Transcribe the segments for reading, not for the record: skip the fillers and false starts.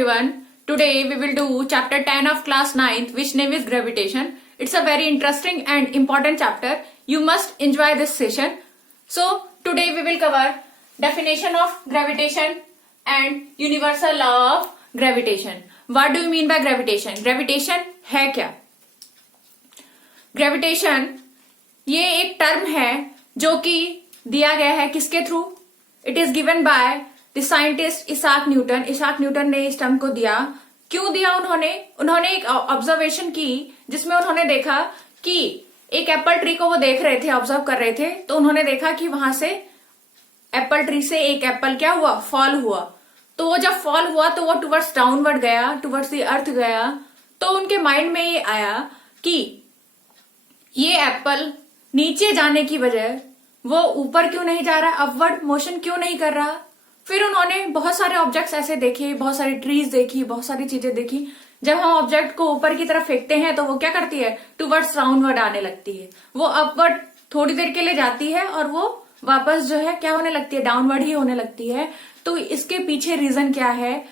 everyone. Today we will do chapter 10 of class 9th, which name is gravitation. It's a very interesting and important chapter. You must enjoy this session. So today we will cover definition of gravitation and universal law of gravitation. What do you mean by gravitation? Gravitation है क्या? Gravitation ये एक term है जो कि दिया गया है किसके through? It is given by the scientist Isaac Newton. Isaac Newton ने इस टर्म को दिया. क्यों दिया उन्होंने एक ऑब्जर्वेशन की जिसमें उन्होंने देखा कि एक एप्पल ट्री को वो देख रहे थे, ऑब्जर्व कर रहे थे, तो उन्होंने देखा कि वहां से एप्पल ट्री से एक एप्पल क्या हुआ? फॉल हुआ. तो वो जब फॉल हुआ तो वो टुवर्ड्स डाउनवर्ड गया, टुवर्ड्स द अर्थ गया. तो उनके माइंड में ये आया कि ये एप्पल नीचे जाने की बजाय वो ऊपर क्यों नहीं जा रहा, अपवर्ड मोशन क्यों नहीं कर रहा. फिर उन्होंने बहुत सारे ऑब्जेक्ट्स ऐसे देखे, बहुत सारी ट्रीज देखी, बहुत सारी चीजें देखी. जब हम ऑब्जेक्ट को ऊपर की तरफ फेंकते हैं तो वो क्या करती है? टुवर्ड्स डाउनवर्ड आने लगती है. वो अपवर्ड थोड़ी देर के लिए जाती है और वो वापस जो है क्या होने लगती है? डाउनवर्ड ही होने लगती है. तो इसके पीछे रीजन क्या है?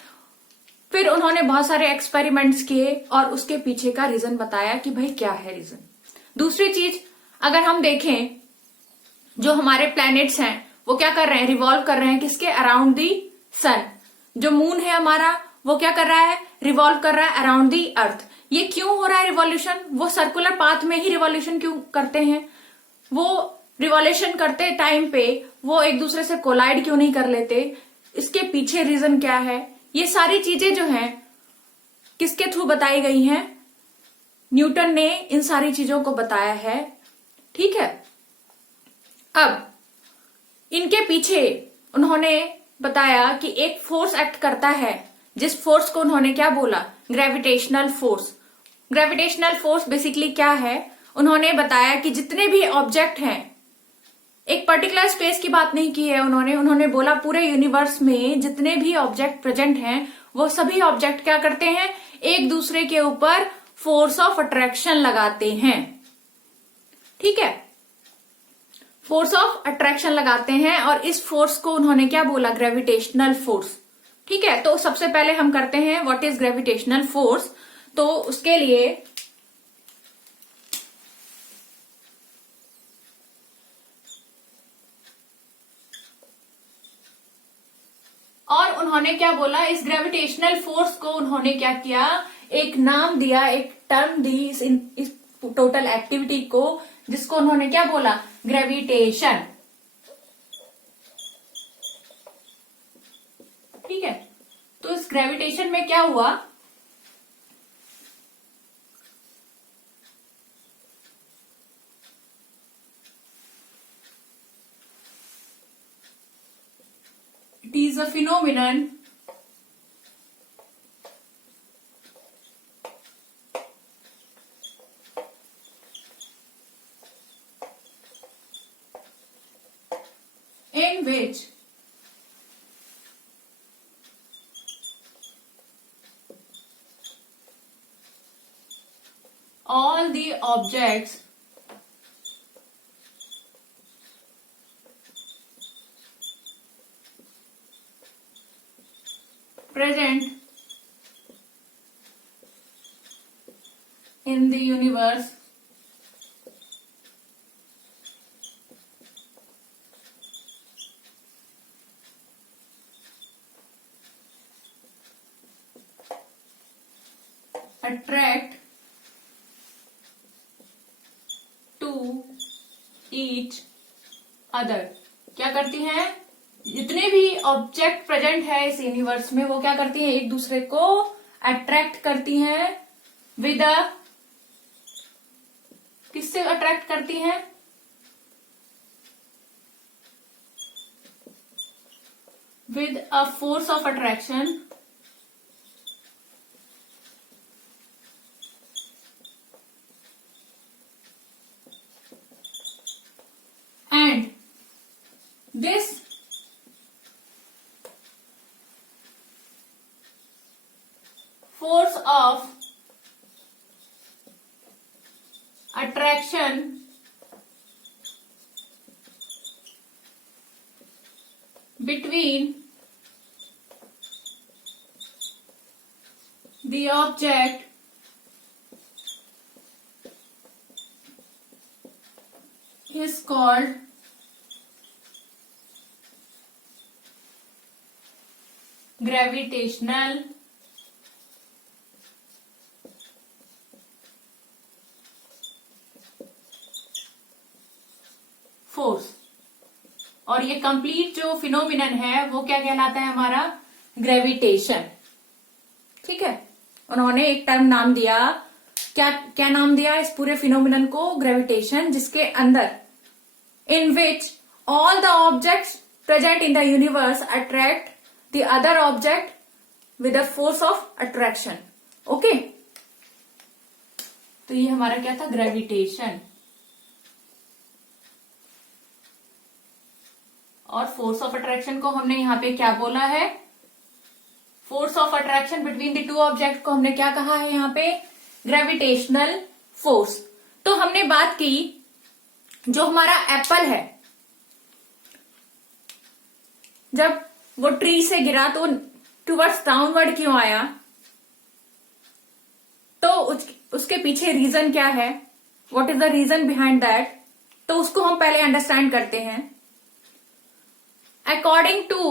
फिर उन्होंने बहुत सारे एक्सपेरिमेंट्स किए और उसके पीछे का रीजन बताया कि भाई क्या है रीजन. दूसरी चीज, अगर हम देखें जो हमारे प्लैनेट्स हैं वो क्या कर रहे हैं? रिवॉल्व कर रहे हैं किसके? अराउंड दी सन. जो मून है हमारा वो क्या कर रहा है? रिवॉल्व कर रहा है अराउंड दी अर्थ. ये क्यों हो रहा है रिवॉल्यूशन? वो सर्कुलर पाथ में ही रिवॉल्यूशन क्यों करते हैं? वो रिवॉल्यूशन करते टाइम पे वो एक दूसरे से कोलाइड क्यों नहीं कर लेते? इसके पीछे रीजन क्या है? ये सारी चीजें जो हैं किसके थ्रू बताई गई हैं? न्यूटन ने इन सारी चीजों को बताया है. ठीक है. अब इनके पीछे उन्होंने बताया कि एक फोर्स एक्ट करता है, जिस फोर्स को उन्होंने क्या बोला? Gravitational force. Gravitational force basically क्या है? उन्होंने बताया कि जितने भी ऑब्जेक्ट हैं, एक पर्टिकुलर स्पेस की बात नहीं की है उन्होंने बोला पूरे यूनिवर्स में जितने भी ऑब्जेक्ट प्रेजेंट हैं वो सभी ऑब्जेक्ट क्या करते हैं? एक दूसरे के ऊपर फोर्स ऑफ अट्रैक्शन लगाते हैं. ठीक है. फोर्स ऑफ अट्रैक्शन लगाते हैं और इस फोर्स को उन्होंने क्या बोला? Gravitational force. ठीक है. तो सबसे पहले हम करते हैं व्हाट इज ग्रेविटेशनल फोर्स. तो उसके लिए और उन्होंने क्या बोला? इस ग्रेविटेशनल फोर्स को उन्होंने क्या किया? एक नाम दिया, एक टर्म दी इस टोटल एक्टिविटी को, जिसको उन्होंने क्या बोला? ग्रेविटेशन. ठीक है. तो इस ग्रेविटेशन में क्या हुआ? It is a phenomenon in which all the objects present in the universe attract to each other. क्या करती हैं? जितने भी ऑब्जेक्ट प्रेजेंट है इस यूनिवर्स में वो क्या करती हैं? एक दूसरे को अट्रैक्ट करती हैं. विद अ किससे अट्रैक्ट करती हैं? With a force of attraction. And this force of attraction between the object is called gravitational force. और ये कंप्लीट जो फिनोमिनन है वो क्या कहलाता है हमारा, ग्रेविटेशन। ठीक है, उन्होंने एक टर्म नाम दिया, क्या क्या नाम दिया इस पूरे फिनोमिनन को, ग्रेविटेशन, जिसके अंदर in which all the objects present in the universe attract the other object with the force of attraction. Okay, तो ये हमारा क्या था, ग्रेविटेशन। और फोर्स ऑफ अट्रैक्शन को हमने यहां पे क्या बोला है, force of attraction between the two object को हमने क्या कहा है यहाँ पे, ग्रेविटेशनल फोर्स। तो हमने बात की जो हमारा एप्पल है, जब वो ट्री से गिरा तो टुवर्ड्स डाउनवर्ड क्यों आया, तो उसके पीछे रीजन क्या है, what is the reason behind that, तो उसको हम पहले अंडरस्टैंड करते हैं। According to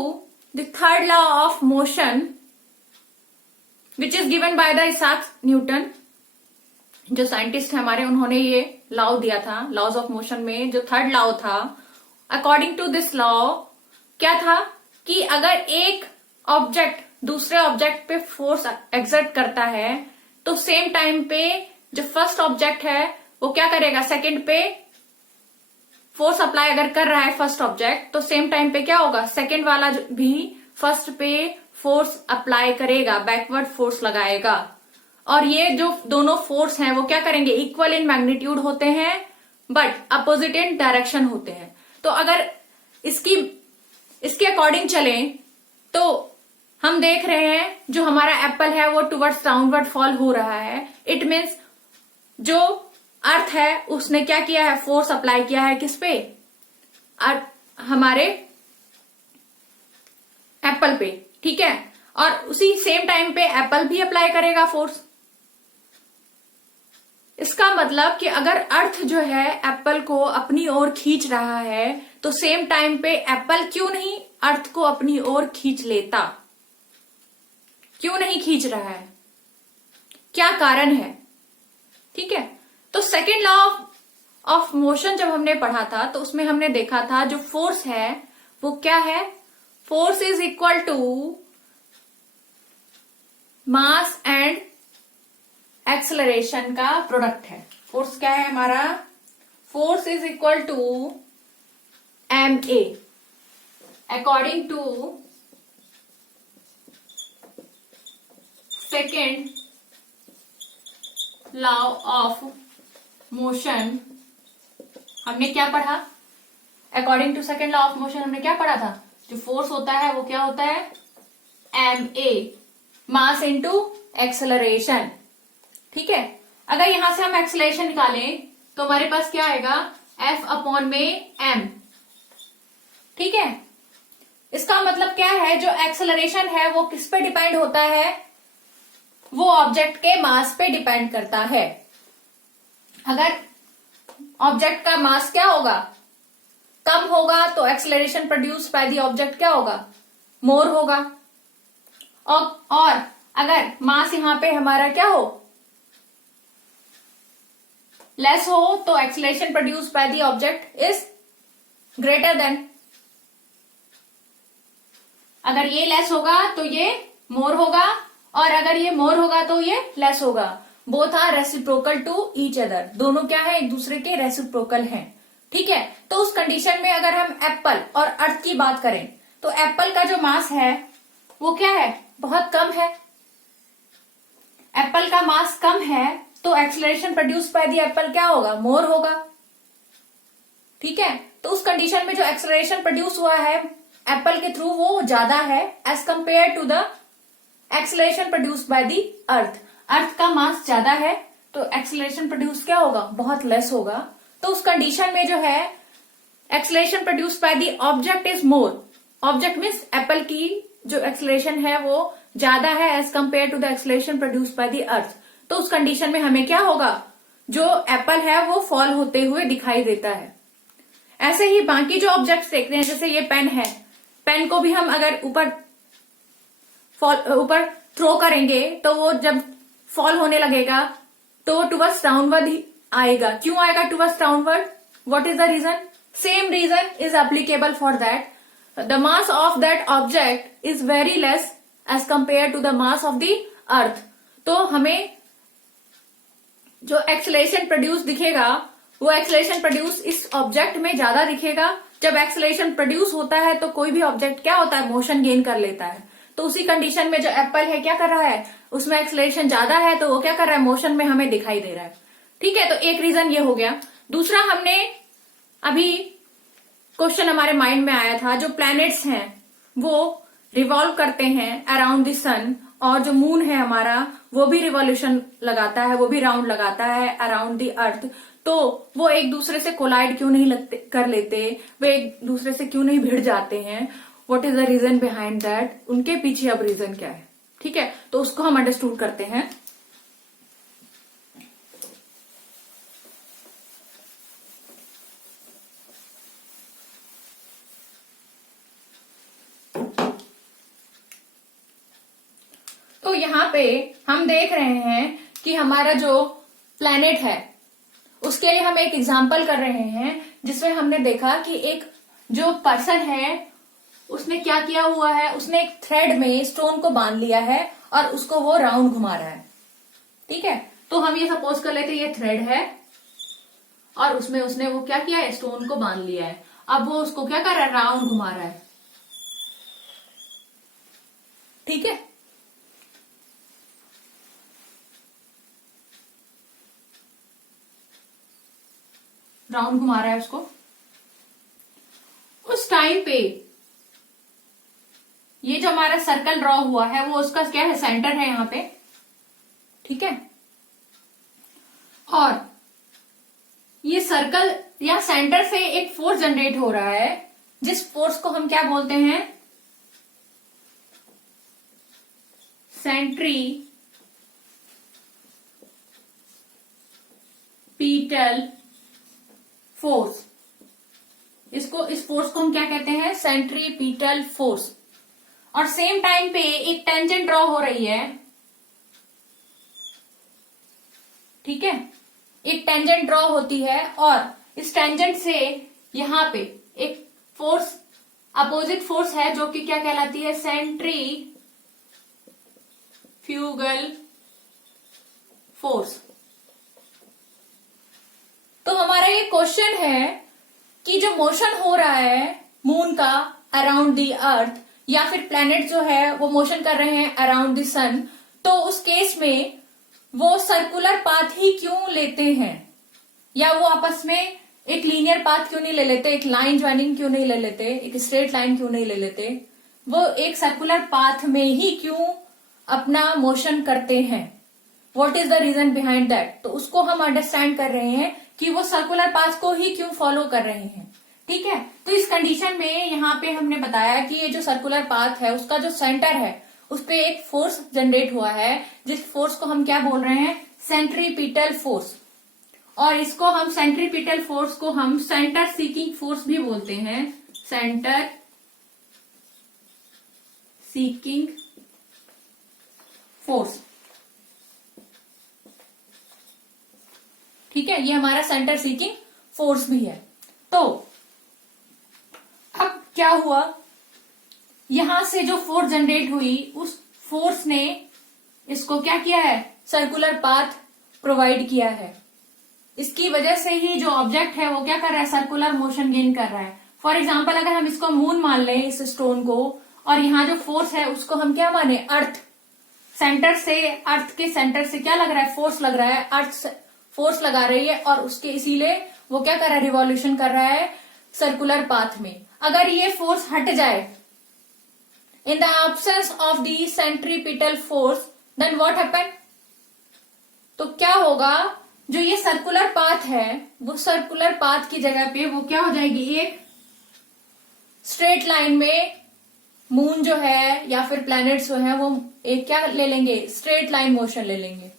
the third law of motion, which is given by the Isaac Newton, जो साइंटिस्ट है हमारे, उन्होंने ये लॉ दिया था, लॉज ऑफ मोशन में जो थर्ड लॉ था, अकॉर्डिंग टू दिस लॉ क्या था कि अगर एक ऑब्जेक्ट दूसरे ऑब्जेक्ट पे फोर्स एक्सर्ट करता है तो सेम टाइम पे जो फर्स्ट ऑब्जेक्ट है वो क्या करेगा, सेकंड पे फोर्स अप्लाई अगर कर रहा है फर्स्ट ऑब्जेक्ट, तो सेम टाइम पे क्या होगा, सेकंड वाला भी फर्स्ट पे फोर्स अप्लाई करेगा, बैकवर्ड फोर्स लगाएगा। और ये जो दोनों फोर्स हैं वो क्या करेंगे, इक्वल इन मैग्नीट्यूड होते हैं बट अपोजिट इन डायरेक्शन होते हैं। तो अगर इसके अकॉर्डिंग चले तो हम देख रहे हैं जो हमारा एप्पल है वो टुवर्ड्स डाउनवर्ड फॉल हो रहा है। इट मीन्स जो अर्थ है उसने क्या किया है, फोर्स अप्लाई किया है किस पे, हमारे एप्पल पे। ठीक है, और उसी सेम टाइम पे एप्पल भी अप्लाई करेगा फोर्स। इसका मतलब कि अगर अर्थ जो है एप्पल को अपनी ओर खींच रहा है तो सेम टाइम पे एप्पल क्यों नहीं अर्थ को अपनी ओर खींच लेता, क्यों नहीं खींच रहा है, क्या कारण है। ठीक है, तो सेकेंड लॉ ऑफ मोशन जब हमने पढ़ा था तो उसमें हमने देखा था जो फोर्स है वो क्या है, force is equal to mass and acceleration का प्रोडक्ट है। फोर्स क्या है हमारा, force is equal to ma according to second law of motion. हमने क्या पढ़ा, according to second law of motion हमने क्या पढ़ा था, जो फोर्स होता है वो क्या होता है, ma, मास इनटू एक्सेलरेशन। ठीक है, अगर यहां से हम एक्सेलरेशन निकालें तो हमारे पास क्या आएगा, F अपॉन में m। ठीक है, इसका मतलब क्या है, जो एक्सेलरेशन है वो किस पे डिपेंड होता है, वो ऑब्जेक्ट के मास पे डिपेंड करता है। अगर ऑब्जेक्ट का मास क्या होगा, कम होगा तो acceleration produce by the object क्या होगा, मोर होगा। और अगर मास यहां पे हमारा क्या हो, लेस हो, तो acceleration produce by the object is greater than. अगर ये लेस होगा तो ये मोर होगा, और अगर ये मोर होगा तो ये लेस होगा। Both are reciprocal to each other, दोनों क्या है, एक दूसरे के रेसिप्रोकल हैं। ठीक है, तो उस कंडीशन में अगर हम एप्पल और अर्थ की बात करें तो एप्पल का जो मास है वो क्या है, बहुत कम है। एप्पल का मास कम है तो acceleration produce by the Apple क्या होगा, मोर होगा। ठीक है, तो उस कंडीशन में जो एक्सेलरेशन प्रोड्यूस हुआ है एप्पल के थ्रू वो ज्यादा है as compare to the acceleration produce by the earth. Earth का मास ज्यादा है तो एक्सेलरेशन प्रोड्यूस क्या होगा, बहुत लेस होगा। तो उस कंडीशन में जो है acceleration produce by the object is more. Object means apple की जो एक्सेलरेशन है वो ज्यादा है as compare to the acceleration produce by the earth, तो उस कंडीशन में हमें क्या होगा, जो एप्पल है वो फॉल होते हुए दिखाई देता है। ऐसे ही बाकी जो ऑब्जेक्ट्स देखते हैं, जैसे ये पेन है, पेन को भी हम अगर ऊपर थ्रो करेंगे तो वो जब फॉल होने लगेगा तो टुवर्ड्स डाउनवर्ड ही आएगा। क्यों आएगा towards downward? What is the reason? Same reason is applicable for that. The mass of that object is very less as compare to the mass of the earth. तो हमें जो acceleration produce दिखेगा वो acceleration produce इस object में ज्यादा दिखेगा। जब एक्सेलरेशन प्रोड्यूस होता है तो कोई भी ऑब्जेक्ट क्या होता है, मोशन गेन कर लेता है। तो उसी कंडीशन में जो एप्पल है क्या कर रहा है, उसमें एक्सेलरेशन ज्यादा है तो वो क्या कर रहा है, मोशन में हमें दिखाई दे रहा है। ठीक है, तो एक रीजन ये हो गया। दूसरा, हमने अभी क्वेश्चन हमारे माइंड में आया था, जो प्लैनेट्स हैं वो रिवॉल्व करते हैं अराउंड द सन, और जो मून है हमारा वो भी रिवॉल्यूशन लगाता है, वो भी राउंड लगाता है अराउंड द अर्थ। तो वो एक दूसरे से कोलाइड क्यों नहीं कर लेते, वे एक दूसरे से क्यों नहीं भिड़ जाते हैं? What is the reason behind that? उनके पीछे अब रीजन क्या है? ठीक है, तो उसको हम अंडरस्टूड करते हैं। तो यहाँ पे हम देख रहे हैं कि हमारा जो प्लैनेट है उसके लिए हम एक एग्जाम्पल कर रहे हैं, जिसमें हमने देखा कि एक जो पर्सन है उसने क्या किया हुआ है, उसने एक थ्रेड में स्टोन को बांध लिया है और उसको वो राउंड घुमा रहा है। ठीक है, तो हम ये सपोज कर लेते हैं ये थ्रेड है और उसमें उसने वो क्या किया है, स्टोन को बांध लिया है। अब वो उसको क्या कर रहा है, राउंड घुमा रहा है। ठीक है, राउंड घुमा रहा है उसको। उस टाइम पे ये जो हमारा सर्कल ड्रॉ हुआ है वो उसका क्या है, सेंटर है यहां पे। ठीक है, और ये सर्कल या सेंटर से एक फोर्स जनरेट हो रहा है, जिस फोर्स को हम क्या बोलते हैं, सेंट्रीपिटल फोर्स। इस फोर्स को हम क्या कहते हैं, सेंट्रीपिटल फोर्स। और सेम टाइम पे एक टेंजेंट ड्रॉ हो रही है। ठीक है, एक टेंजेंट ड्रॉ होती है और इस टेंजेंट से यहां पे एक फोर्स, अपोजिट फोर्स है, जो कि क्या कहलाती है, सेंट्रीफ्यूगल फोर्स। तो हमारा ये क्वेश्चन है कि जो मोशन हो रहा है मून का अराउंड द अर्थ, या फिर प्लैनेट जो है वो मोशन कर रहे हैं अराउंड द सन, तो उस केस में वो सर्कुलर पाथ ही क्यों लेते हैं, या वो आपस में एक लीनियर पाथ क्यों नहीं ले लेते, एक लाइन ज्वाइनिंग क्यों नहीं ले लेते, एक स्ट्रेट लाइन क्यों नहीं ले लेते, वो एक सर्कुलर पाथ में ही क्यों अपना मोशन करते हैं? What is the reason behind that? तो उसको हम अंडरस्टैंड कर रहे हैं कि वो सर्कुलर पाथ को ही क्यों फॉलो कर रहे हैं। ठीक है, तो इस कंडीशन में यहाँ पे हमने बताया कि ये जो सर्कुलर पाथ है उसका जो सेंटर है उस पे एक फोर्स जनरेट हुआ है, जिस फोर्स को हम क्या बोल रहे हैं, सेंट्रीपिटल फोर्स। और इसको हम सेंट्रीपिटल फोर्स को हम सेंटर सीकिंग फोर्स भी बोलते हैं, सेंटर सीकिंग फोर्स। ठीक है, ये हमारा सेंटर सीकिंग फोर्स भी है। तो अब क्या हुआ, यहां से जो फोर्स जनरेट हुई उस फोर्स ने इसको क्या किया है, सर्कुलर पाथ प्रोवाइड किया है। इसकी वजह से ही जो ऑब्जेक्ट है वो क्या कर रहा है, सर्कुलर मोशन गेन कर रहा है। फॉर एग्जाम्पल, अगर हम इसको मून मान लें, इस स्टोन को, और यहाँ जो फोर्स है उसको हम क्या माने, अर्थ। सेंटर से, अर्थ के सेंटर से क्या लग रहा है, फोर्स लग रहा है, अर्थ फोर्स लगा रही है और उसके इसीलिए वो क्या कर रहा है, रिवॉल्यूशन कर रहा है सर्कुलर पाथ में। अगर ये फोर्स हट जाए, in the absence of the centripetal force, then what happen, तो क्या होगा, जो ये सर्कुलर पाथ है वो सर्कुलर पाथ की जगह पे वो क्या हो जाएगी, एक स्ट्रेट लाइन में मून जो है या फिर प्लैनेट्स जो है वो एक क्या ले लेंगे, स्ट्रेट लाइन मोशन ले लेंगे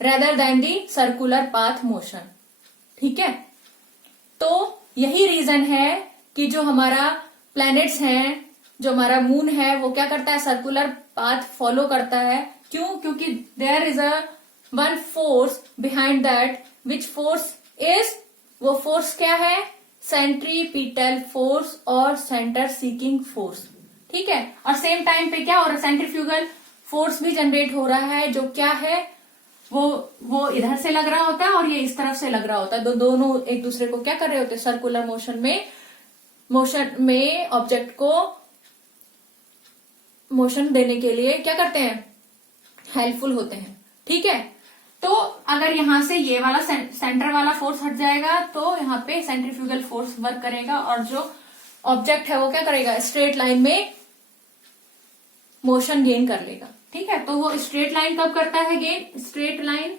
रेदर देन दी सर्कुलर पाथ मोशन। ठीक है, तो यही रीजन है कि जो हमारा प्लैनेट्स हैं, जो हमारा मून है वो क्या करता है, सर्कुलर पाथ फॉलो करता है। क्यों? क्योंकि there is a one force behind that, which force is, वो फोर्स क्या है, सेंट्रीपिटल फोर्स और सेंटर सीकिंग फोर्स। ठीक है, और सेम टाइम पे क्या हो रहा है, सेंट्रीफ्यूगल फोर्स भी जनरेट हो रहा है, जो क्या है, वो इधर से लग रहा होता है और ये इस तरफ से लग रहा होता है। दोनों एक दूसरे को क्या कर रहे होते हैं, सर्कुलर मोशन में ऑब्जेक्ट को मोशन देने के लिए क्या करते हैं, हेल्पफुल होते हैं। ठीक है, तो अगर यहां से ये वाला सेंटर वाला फोर्स हट जाएगा तो यहाँ पे सेंट्रीफ्यूगल फोर्स वर्क करेगा और जो ऑब्जेक्ट है वो क्या करेगा, स्ट्रेट लाइन में मोशन गेन कर लेगा। ठीक है, तो वो स्ट्रेट लाइन कब करता है गेन, स्ट्रेट लाइन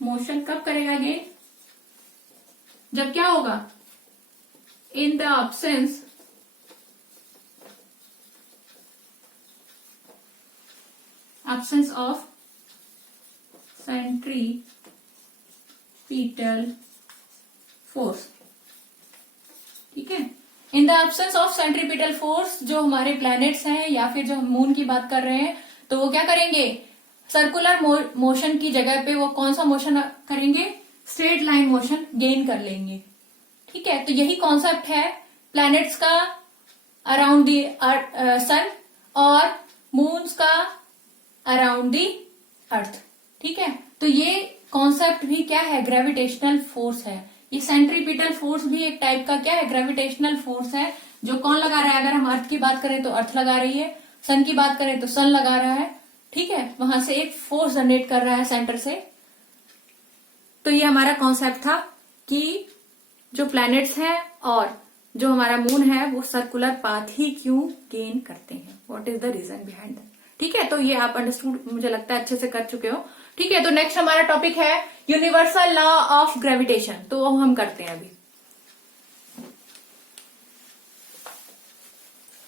मोशन कब करेगा गेन, जब क्या होगा, in the absence of centripetal force। ठीक है, इन the absence of centripetal force, जो हमारे प्लैनेट्स हैं या फिर जो हम मून की बात कर रहे हैं, तो वो क्या करेंगे, सर्कुलर मोशन की जगह पे वो कौन सा मोशन करेंगे, स्ट्रेट लाइन मोशन गेन कर लेंगे। ठीक है, तो यही कॉन्सेप्ट है प्लैनेट्स का अराउंड दी सन और मून्स का अराउंड दी अर्थ। ठीक है, तो ये कॉन्सेप्ट भी क्या है, ग्रेविटेशनल फोर्स है। ये सेंट्रीपिटल फोर्स भी एक टाइप का क्या है, ग्रेविटेशनल फोर्स है, जो कौन लगा रहा है, अगर हम अर्थ की बात करें तो अर्थ लगा रही है, सन की बात करें तो सन लगा रहा है। ठीक है, वहां से एक फोर्स जनरेट कर रहा है सेंटर से। तो ये हमारा कॉन्सेप्ट था कि जो प्लैनेट्स हैं और जो हमारा मून है वो सर्कुलर पाथ ही क्यों गेन करते हैं, what is the reason behind that. ठीक है, तो ये आप अंडरस्टूड मुझे लगता है अच्छे से कर चुके हो। ठीक है, तो नेक्स्ट हमारा टॉपिक है यूनिवर्सल लॉ ऑफ ग्रेविटेशन, तो हम करते हैं अभी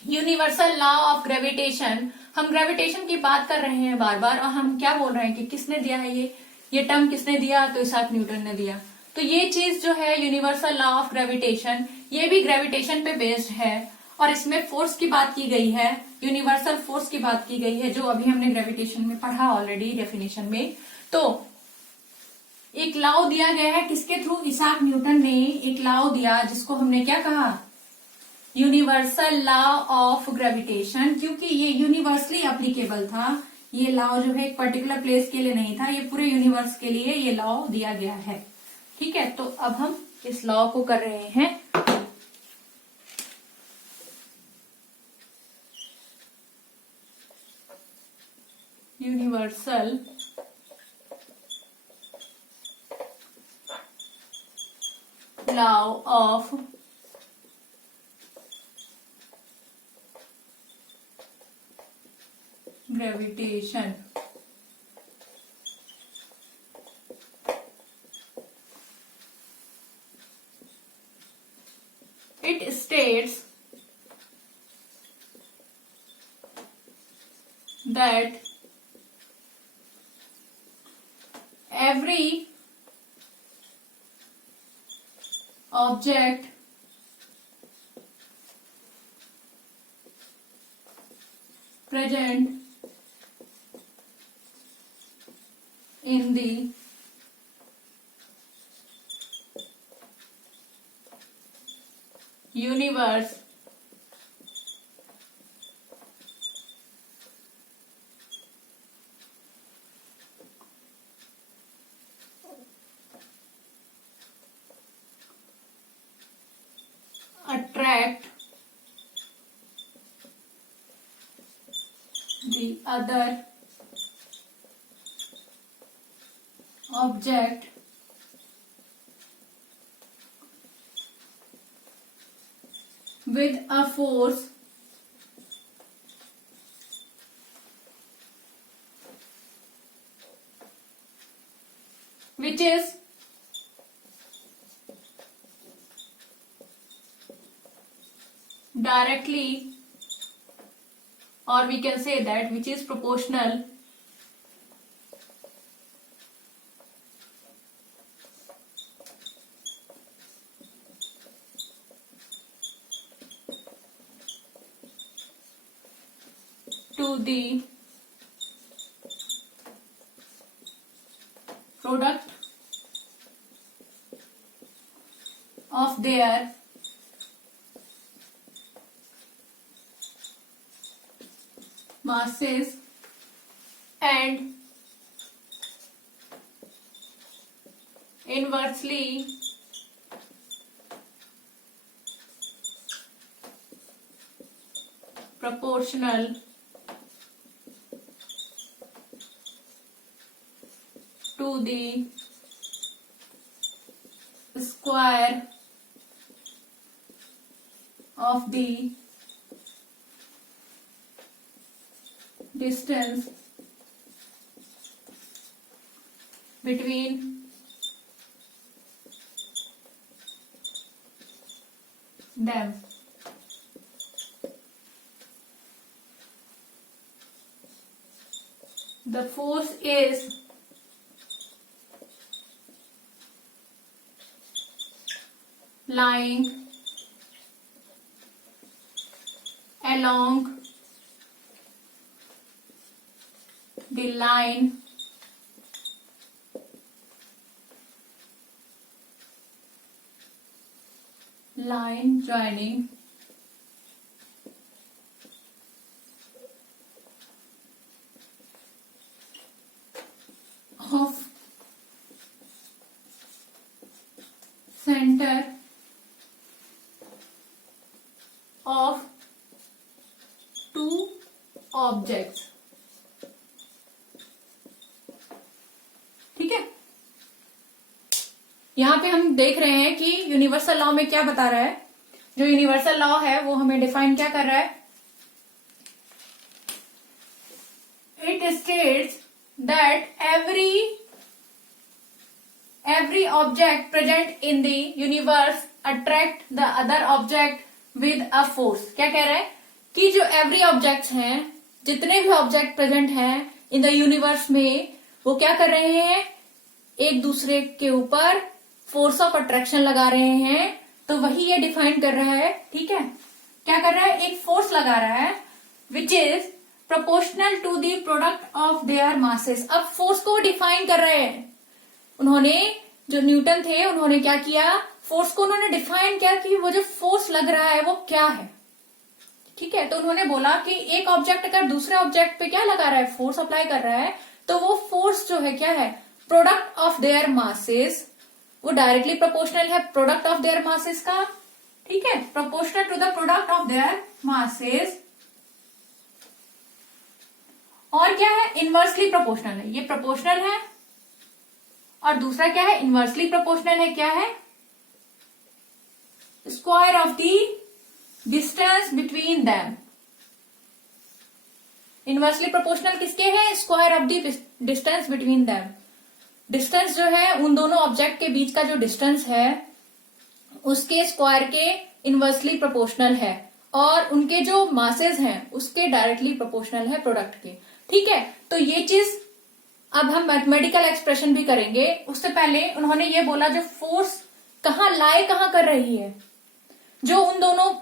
यूनिवर्सल लॉ ऑफ ग्रेविटेशन। हम ग्रेविटेशन की बात कर रहे हैं बार बार, और हम क्या बोल रहे हैं कि किसने दिया है ये टर्म किसने दिया, तो इसाक न्यूटन ने दिया। तो ये चीज जो है यूनिवर्सल लॉ ऑफ ग्रेविटेशन, ये भी ग्रेविटेशन पे बेस्ड है और इसमें फोर्स की बात की गई है, यूनिवर्सल फोर्स की बात की गई है, जो अभी हमने ग्रेविटेशन में पढ़ा ऑलरेडी डेफिनेशन में। तो एक लॉ दिया गया है किसके थ्रू, इसाक न्यूटन ने एक लॉ दिया जिसको हमने क्या कहा, यूनिवर्सल लॉ ऑफ ग्रेविटेशन, क्योंकि ये यूनिवर्सली एप्लीकेबल था। ये लॉ जो है एक पर्टिकुलर प्लेस के लिए नहीं था, ये पूरे यूनिवर्स के लिए ये लॉ दिया गया है। ठीक है, तो अब हम इस लॉ को कर रहे हैं universal law of gravitation. It states that every object present in the universe attract the other object with a force which is directly, or we can say that which is proportional to the product of their masses and inversely proportional to the square of the distance between them. The force is lying along the line joining of center of two objects. ठीक है, यहां पे हम देख रहे हैं कि universal law में क्या बता रहा है. जो यूनिवर्सल लॉ है वो हमें डिफाइन क्या कर रहा है. It states that every object present in the universe attract the other object with a force. क्या कह रहा है कि जो एवरी ऑब्जेक्ट्स हैं, जितने भी ऑब्जेक्ट प्रेजेंट हैं इन द यूनिवर्स में, वो क्या कर रहे हैं, एक दूसरे के ऊपर फोर्स ऑफ अट्रैक्शन लगा रहे हैं. तो वही ये डिफाइन कर रहा है. ठीक है, क्या कर रहा है, एक फोर्स लगा रहा है which is proportional to the product of their masses. अब फोर्स को डिफाइन कर रहे हैं उन्होंने. जो न्यूटन थे उन्होंने क्या किया, फोर्स को उन्होंने डिफाइन किया कि वो जो फोर्स लग रहा है वो क्या है. ठीक है, तो उन्होंने बोला कि एक ऑब्जेक्ट अगर दूसरे ऑब्जेक्ट पे क्या लगा रहा है, फोर्स अप्लाई कर रहा है, तो वो फोर्स जो है क्या है, प्रोडक्ट ऑफ देयर मासेस. वो डायरेक्टली प्रोपोर्शनल है प्रोडक्ट ऑफ देयर मासेस का. ठीक है, proportional to the product of their masses. और क्या है, इनवर्सली प्रोपोर्शनल है. ये प्रोपोर्शनल है और दूसरा क्या है, इनवर्सली प्रोपोर्शनल है. क्या है, square of the distance between them. Inversely proportional किसके है, square of the distance between them. Distance जो है उन दोनों ऑब्जेक्ट के बीच का जो डिस्टेंस है उसके स्क्वायर के इनवर्सली प्रोपोर्शनल है, और उनके जो मासेस हैं उसके डायरेक्टली प्रोपोर्शनल है प्रोडक्ट के. ठीक है, तो ये चीज अब हम मैथमेटिकल एक्सप्रेशन भी करेंगे. उससे पहले उन्होंने ये बोला जो फोर्स कहाँ कर रही है, जो उन दोनों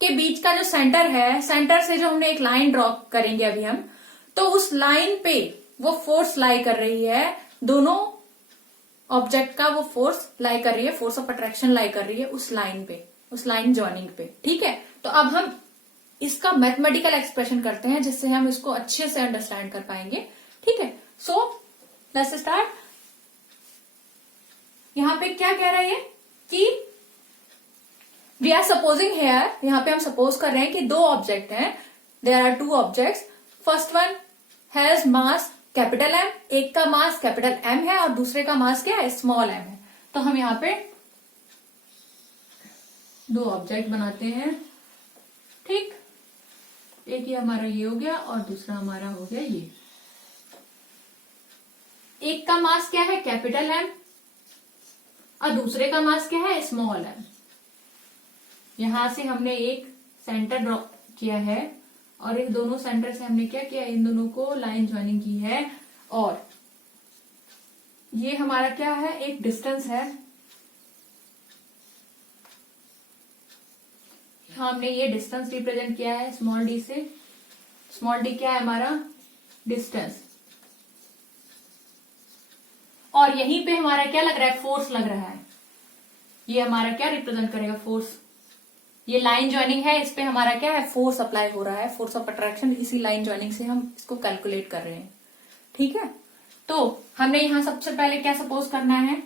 के बीच का जो सेंटर है, सेंटर से जो हमने एक लाइन ड्रॉ करेंगे अभी हम, तो उस लाइन पे वो फोर्स लाई कर रही है. दोनों ऑब्जेक्ट का वो फोर्स लाई कर रही है, फोर्स ऑफ अट्रैक्शन लाई कर रही है उस लाइन पे, उस लाइन जॉइनिंग पे. ठीक है, तो अब हम इसका मैथमेटिकल एक्सप्रेशन करते हैं जिससे हम इसको अच्छे से अंडरस्टैंड कर पाएंगे. ठीक है, सो लेट्स स्टार्ट. यहां पे क्या कह रहा है कि वी आर सपोजिंग हेयर, यहां पे हम सपोज कर रहे हैं कि दो ऑब्जेक्ट हैं. There are two objects. First one has mass capital M, एक का मास कैपिटल एम है और दूसरे का मास क्या है, स्मॉल एम है. तो हम यहां पे दो ऑब्जेक्ट बनाते हैं. ठीक, एक ये हमारा ये हो गया और दूसरा हमारा हो गया ये. एक का मास क्या है, कैपिटल एम, और दूसरे का मास क्या है, स्मॉल एम. यहां से हमने एक सेंटर ड्रॉ किया है और इन दोनों सेंटर से हमने क्या किया, इन दोनों को लाइन ज्वाइनिंग की है। और ये हमारा क्या है, एक डिस्टेंस है। हमने ये डिस्टेंस रिप्रेजेंट किया है स्मॉल डी से। स्मॉल डी क्या है हमारा, डिस्टेंस। और यहीं पे हमारा क्या लग रहा है, फोर्स लग रहा है। ये हमारा क्या रिप्रेजेंट करेगा, फोर्स। ये लाइन ज्वाइनिंग है, इस पे हमारा क्या है, फोर्स अप्लाई हो रहा है, फोर्स ऑफ अट्रैक्शन। इसी लाइन ज्वाइनिंग से हम इसको कैलकुलेट कर रहे हैं। ठीक है, तो हमने यहां सबसे पहले क्या सपोज करना है,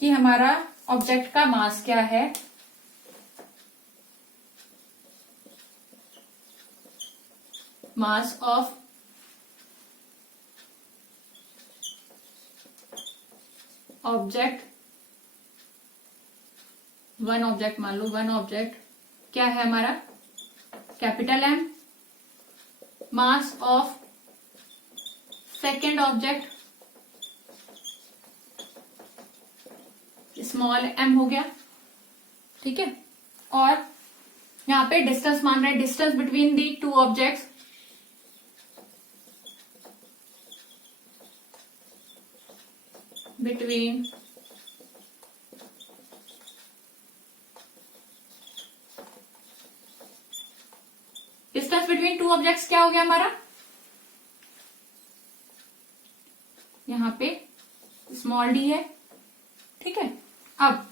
कि हमारा ऑब्जेक्ट का मास क्या है। Mass of object, one object मान लो, वन ऑब्जेक्ट क्या है हमारा, capital M. Mass of second object small M हो गया। ठीक है, और यहां पे डिस्टेंस मान रहे हैं, distance between the two objects, between distance between two objects क्या हो गया हमारा, यहां पे स्मॉल डी है। ठीक है, अब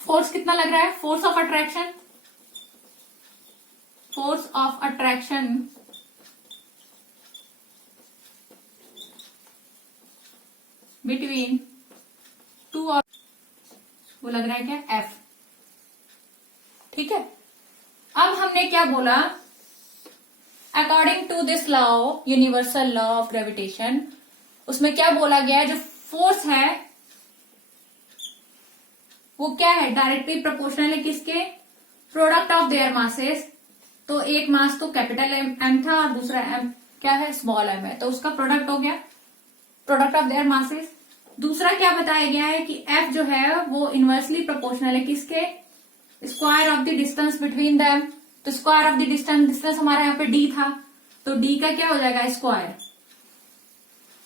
फोर्स कितना लग रहा है, force of attraction, force of attraction between two, वो लग रहा है क्या, एफ। ठीक है, अब हमने क्या बोला, according to this law, universal law of gravitation, उसमें क्या बोला गया है, जो फोर्स है वो क्या है, डायरेक्टली प्रोपोर्शनल है किसके, प्रोडक्ट ऑफ देयर मासेस। तो एक मास तो कैपिटल एम था और दूसरा एम क्या है, स्मॉल एम है, तो उसका प्रोडक्ट हो गया, प्रोडक्ट ऑफ देयर मासेस। दूसरा क्या बताया गया है कि एफ जो है वो इनवर्सली प्रोपोर्शनल है किसके, square of the distance between them. तो square of the distance, distance हमारा यहाँ पे डी था, तो डी का क्या हो जाएगा, स्क्वायर।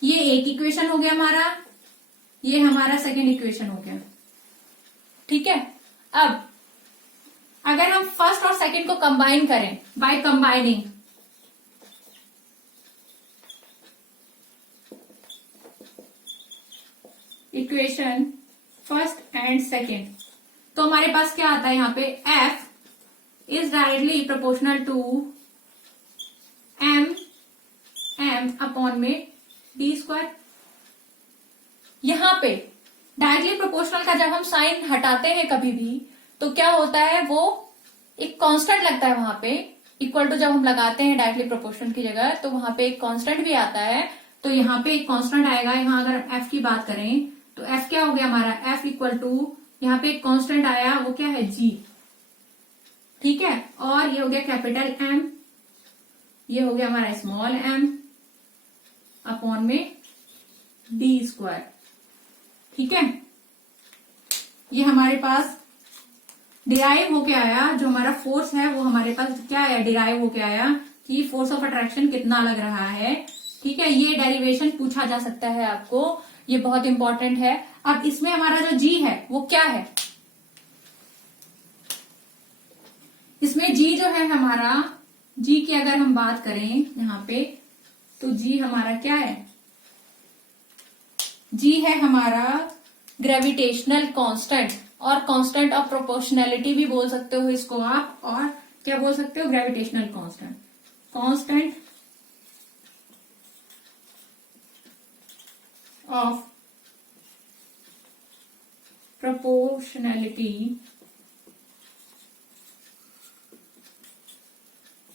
ये एक इक्वेशन हो गया हमारा, ये हमारा सेकेंड इक्वेशन हो गया। ठीक है, अब अगर हम फर्स्ट और सेकेंड को कंबाइन करें by combining, equation first and second, तो हमारे पास क्या आता है यहाँ पे, F is directly proportional to M, M upon में डी स्क्वायर। यहां पे डायरेक्टली प्रोपोर्शनल का जब हम साइन हटाते हैं कभी भी, तो क्या होता है, वो एक कांस्टेंट लगता है वहां पे, इक्वल टू जब हम लगाते हैं डायरेक्टली प्रोपोर्शनल की जगह, तो वहां पे एक कांस्टेंट भी आता है। तो यहाँ पे एक कांस्टेंट आएगा। यहाँ अगर एफ की बात करें तो एफ क्या हो गया हमारा, एफ इक्वल टू, यहाँ पे एक कांस्टेंट आया, वो क्या है, जी। ठीक है, और ये हो गया कैपिटल एम, ये हो गया हमारा स्मॉल एम अपॉन में डी स्क्वायर। ठीक है, ये हमारे पास डिराइव होके आया, जो हमारा फोर्स है वो हमारे पास क्या आया, डिराइव होके आया कि फोर्स ऑफ अट्रैक्शन कितना लग रहा है। ठीक है, ये डेरिवेशन पूछा जा सकता है आपको, ये बहुत इंपॉर्टेंट है। अब इसमें हमारा जो जी है वो क्या है, इसमें जी जो है हमारा, जी की अगर हम बात करें यहाँ पे, तो जी हमारा क्या है, जी है हमारा ग्रेविटेशनल कांस्टेंट, और कांस्टेंट ऑफ प्रोपोर्शनैलिटी भी बोल सकते हो इसको आप, और क्या बोल सकते हो, gravitational constant, constant of proportionality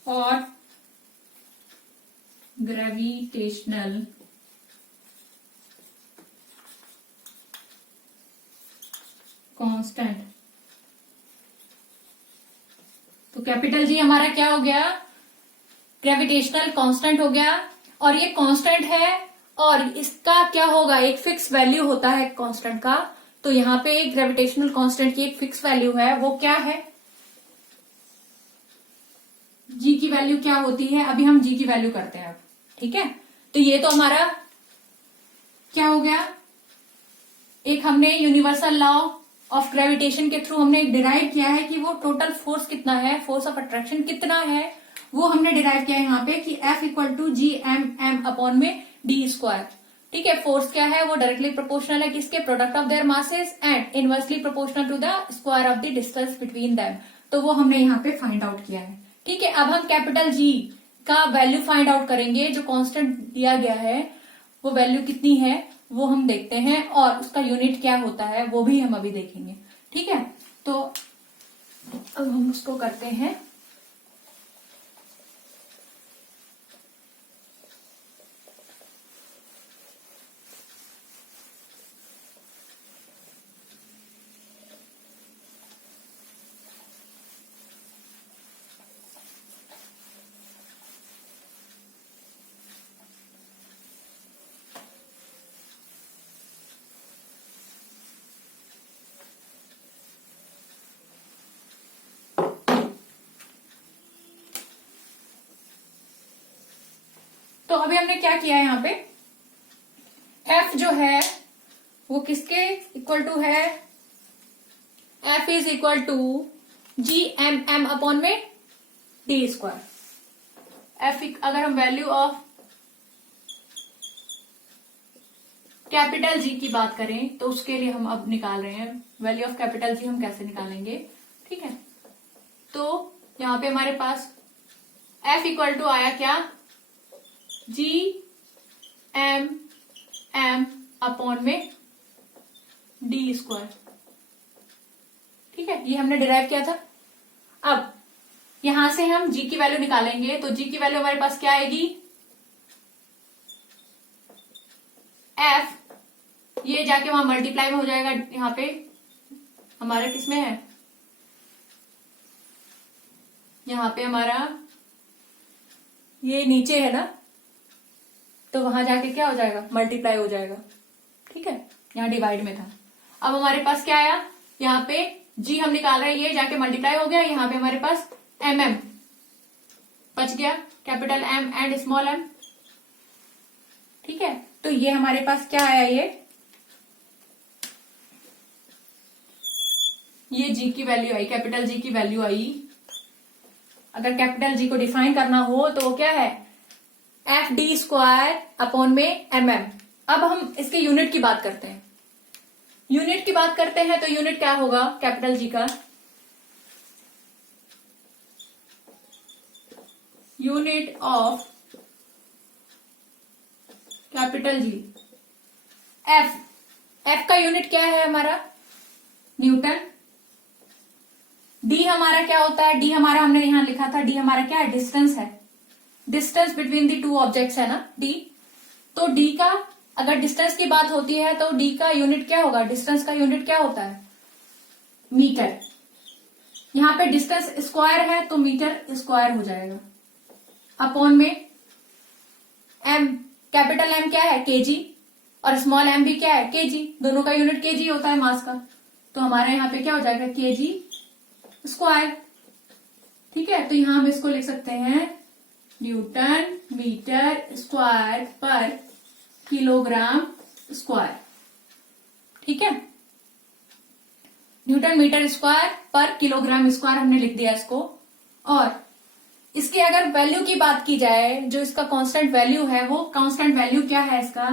और ग्रेविटेशनल कांस्टेंट। तो कैपिटल जी हमारा क्या हो गया, ग्रेविटेशनल कांस्टेंट हो गया, और ये कांस्टेंट है और इसका क्या होगा, एक फिक्स वैल्यू होता है कांस्टेंट का। तो यहाँ पे एक ग्रेविटेशनल कांस्टेंट की एक फिक्स वैल्यू है, वो क्या है, जी की वैल्यू क्या होती है, अभी हम जी की वैल्यू करते हैं अब, ठीक है। तो ये तो हमारा क्या हो गया, एक हमने यूनिवर्सल लॉ ऑफ ग्रेविटेशन के थ्रू हमने डिराइव किया है कि वो टोटल फोर्स कितना है, फोर्स ऑफ अट्रैक्शन कितना है, वो हमने डिराइव किया है यहाँ पे कि F equal to G M M upon में डी स्क्वायर। ठीक है, फोर्स क्या है, वो डायरेक्टली प्रोपोर्शनल है किसके, product of their masses and inversely proportional to the square of the distance between them. तो वो हमने यहाँ पे फाइंड आउट किया है। ठीक है, अब हम कैपिटल जी का वैल्यू फाइंड आउट करेंगे, जो कांस्टेंट दिया गया है वो वैल्यू कितनी है वो हम देखते हैं, और उसका यूनिट क्या होता है वो भी हम अभी देखेंगे। ठीक है, तो अब हम उसको करते हैं। तो अभी हमने क्या किया है यहाँ पे, F जो है वो किसके इक्वल टू है, F is equal to G M M upon में डी स्क्वायर। F अगर हम वैल्यू ऑफ कैपिटल जी की बात करें तो उसके लिए हम अब निकाल रहे हैं वैल्यू ऑफ कैपिटल जी, हम कैसे निकालेंगे। ठीक है, तो यहां पे हमारे पास F इक्वल टू आया क्या, जी एम एम अपॉन में डी स्क्वायर। ठीक है, ये हमने डिराइव किया था। अब यहां से हम जी की वैल्यू निकालेंगे, तो जी की वैल्यू हमारे पास क्या आएगी, एफ, ये जाके वहां मल्टीप्लाई में हो जाएगा, यहाँ पे हमारा किसमें है, यहाँ पे हमारा ये नीचे है ना, तो वहां जाके क्या हो जाएगा, मल्टीप्लाई हो जाएगा। ठीक है, यहाँ डिवाइड में था। अब हमारे पास क्या आया, यहाँ पे जी हम निकाल रहे हैं, ये जाके मल्टीप्लाई हो गया, यहाँ पे हमारे पास एम एम बच गया, capital M and small M. ठीक है, तो ये हमारे पास क्या आया, ये जी की वैल्यू आई, कैपिटल जी की वैल्यू आई। अगर कैपिटल जी को डिफाइन करना हो तो वो क्या है, एफ डी स्क्वायर अपॉन में एम एम। अब हम इसके यूनिट की बात करते हैं, यूनिट की बात करते हैं, तो यूनिट क्या होगा कैपिटल जी का, unit of capital G, F, F का यूनिट क्या है हमारा, न्यूटन। डी हमारा क्या होता है, डी हमारा हमने यहां लिखा था, डी हमारा क्या है, डिस्टेंस है, distance between the two objects है ना डी। तो डी का अगर डिस्टेंस की बात होती है तो डी का यूनिट क्या होगा, डिस्टेंस का यूनिट क्या होता है, मीटर। यहां पे डिस्टेंस स्क्वायर है तो मीटर स्क्वायर हो जाएगा, अपॉन में एम, कैपिटल एम क्या है, केजी, और स्मॉल एम भी क्या है, केजी, दोनों का यूनिट केजी होता है मास का। तो हमारा यहाँ पे क्या हो जाएगा, केजी स्क्वायर। ठीक है, तो यहां हम इसको लिख सकते हैं न्यूटन मीटर स्क्वायर पर किलोग्राम स्क्वायर। ठीक है, न्यूटन मीटर स्क्वायर पर किलोग्राम स्क्वायर हमने लिख दिया इसको। और इसके अगर वैल्यू की बात की जाए, जो इसका कांस्टेंट वैल्यू है, वो कांस्टेंट वैल्यू क्या है, इसका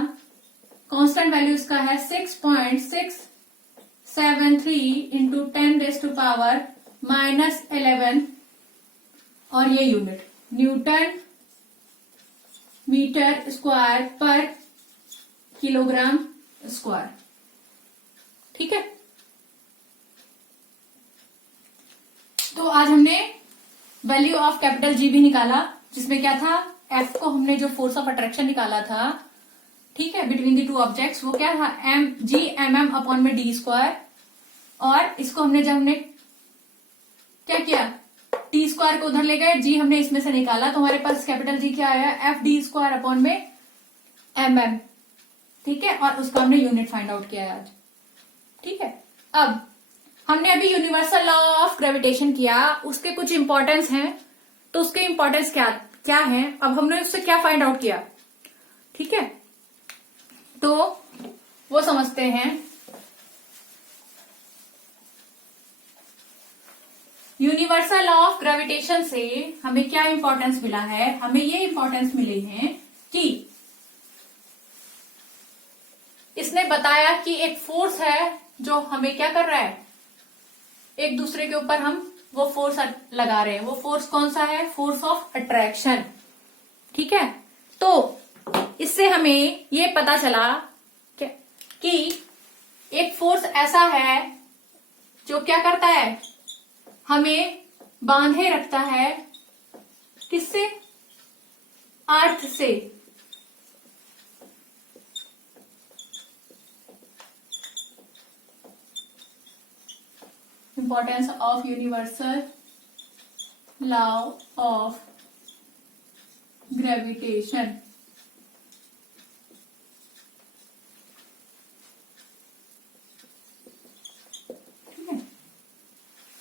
कांस्टेंट वैल्यू इसका है 6.673 इंटू 10⁻⁻11, और ये यूनिट न्यूटन मीटर स्क्वायर पर किलोग्राम स्क्वायर। ठीक है, तो आज हमने वैल्यू ऑफ कैपिटल जी भी निकाला, जिसमें क्या था, एफ को हमने जो फोर्स ऑफ अट्रैक्शन निकाला था, ठीक है, बिटवीन दी टू ऑब्जेक्ट्स, वो क्या था, M G M M upon में डी स्क्वायर। और इसको हमने जब हमने क्या किया, टी स्क्वायर को उधर ले गए, जी हमने इसमें से निकाला, तो हमारे पास कैपिटल जी क्या आया, एफ डी स्क्वायर अपॉन में एम एम। ठीक है, और उसका हमने यूनिट फाइंड आउट किया है आज। ठीक है, अब हमने अभी यूनिवर्सल लॉ ऑफ ग्रेविटेशन किया, उसके कुछ इंपॉर्टेंस हैं, तो उसके इंपॉर्टेंस क्या क्या है, अब हमने उससे क्या फाइंड आउट किया। ठीक है, तो वो समझते हैं। यूनिवर्सल लॉ ऑफ ग्रेविटेशन से हमें क्या इंपॉर्टेंस मिला है, हमें ये इंपॉर्टेंस मिले हैं कि इसने बताया कि एक फोर्स है जो हमें क्या कर रहा है, एक दूसरे के ऊपर हम वो फोर्स लगा रहे हैं। वो फोर्स कौन सा है, फोर्स ऑफ अट्रैक्शन। ठीक है, तो इससे हमें ये पता चला कि एक फोर्स ऐसा है जो क्या करता है, हमें बांधे रखता है, किससे, अर्थ से। Importance of universal law of gravitation.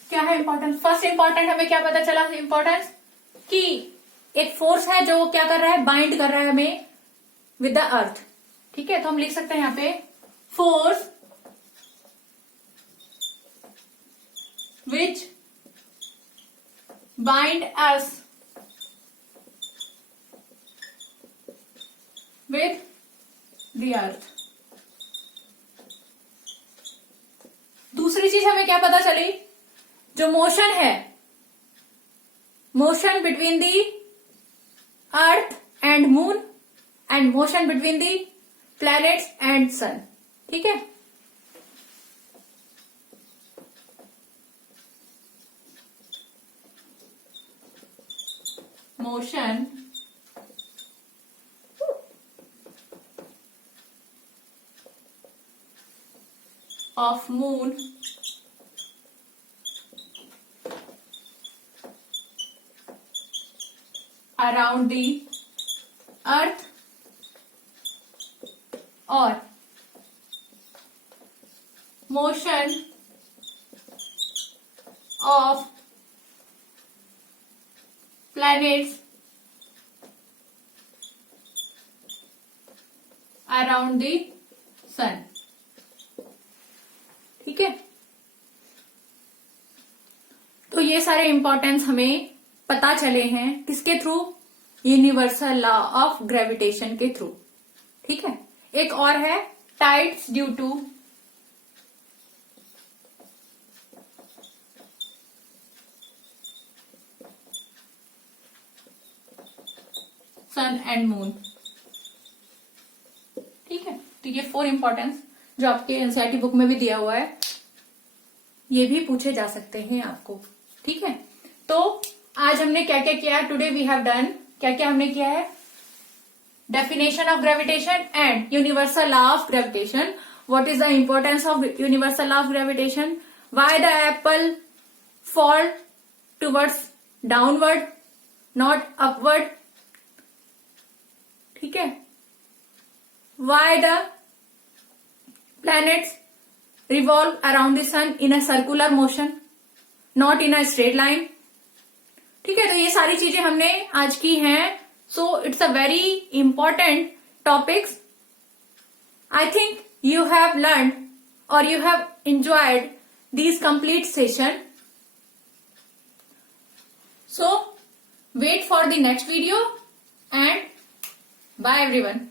क्या है इंपॉर्टेंस, फर्स्ट इंपॉर्टेंट हमें क्या पता चला इंपॉर्टेंस, कि एक फोर्स है जो क्या कर रहा है, बाइंड कर रहा है हमें विद द अर्थ। ठीक है, तो हम लिख सकते हैं यहां पे force which bind us with the earth. दूसरी चीज हमें क्या पता चली, जो मोशन है, motion between the earth and moon and motion between the planets and sun. ठीक है, motion of moon around the earth or motion of planets around the sun। ठीक है, तो ये सारे इंपॉर्टेंस हमें पता चले हैं किसके through, universal law of gravitation के थ्रू। ठीक है, एक और है tides due to sun and moon. ठीक है, तो ये 4 इंपॉर्टेंस जो आपके एनसीईआरटी बुक में भी दिया हुआ है, ये भी पूछे जा सकते हैं आपको। ठीक है, तो आज हमने क्या क्या किया, टुडे वी हैव डन, क्या क्या हमने किया है, definition of gravitation and universal law of gravitation. What is the importance of universal law of gravitation, why the Apple fall towards downward not upward. ठीक है, why the planets revolve around the sun in a circular motion, not in a straight line। ठीक है, तो ये सारी चीजें हमने आज की हैं। So it's a very important topics. I think you have learn और you have enjoyed these complete session। So wait for the next video and bye everyone।